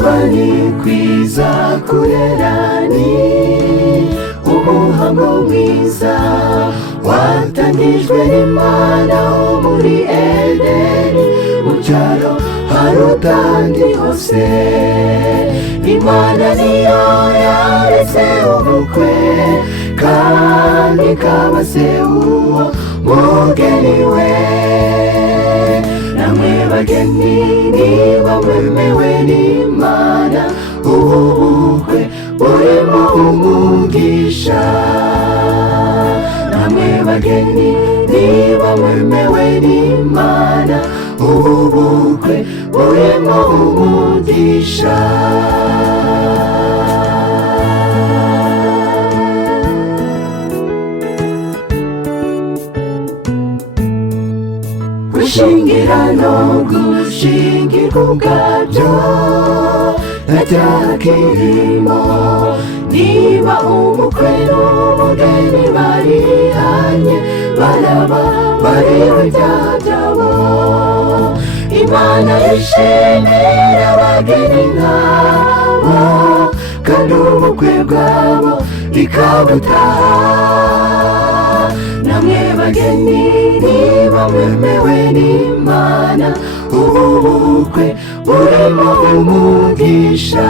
kwizihirwa ni kwiza, kurera ni umuhango mwiza watangijwe n'Imana wo muri Edeni, mu cyaro haruta ahandi hose. Imana niyo yaretse ubukwe kandi ikaba se uwo mugeni we. Namwe bageni niba mwemewe n'Imana, ubu bukwe burimo umugisha. Namwe bageni niba mwemewe n'Imana, ubu bukwe burimo umugisha. Gushingira no gushingirwa ubwabyo nta cyaha kirimo, niba umukwe n'umugeni barihanye baraba bariho ibyaha byabo. Imana yishimira abageni nk'abo kandi ubukwe bwabo ikabutaha. Namwe bageni niba mwemewe n'Imana, ubu bukwe burimo umugisha.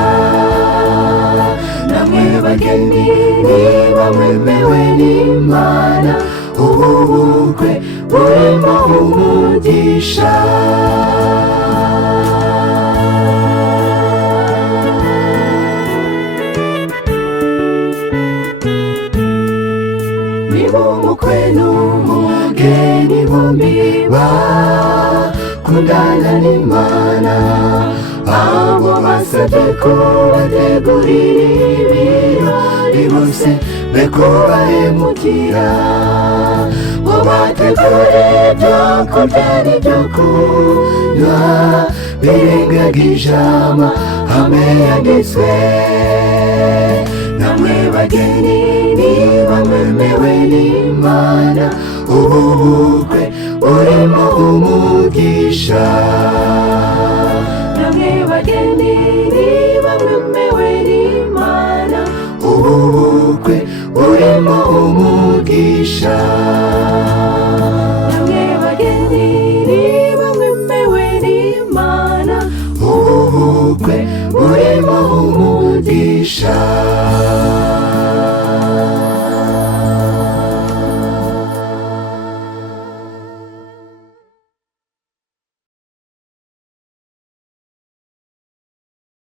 Namwe bageni niba mwemewe n'Imana, ubu bukwe burimo umugisha. Niba umukwe n'umugeni bombi bakundana n'Imana, abo basabye ko bategurira ibirori bose be kubahemukira, ngo bategure ibyo kurya n'ibyo kunywa birengagije amahame yanditswe. Namwe bageni niba mwemewe n'Imana, ubu bukwe burimo umugisha. Namwe bageni niba mwemewe n'Imana, ubu bukwe burimo umugisha.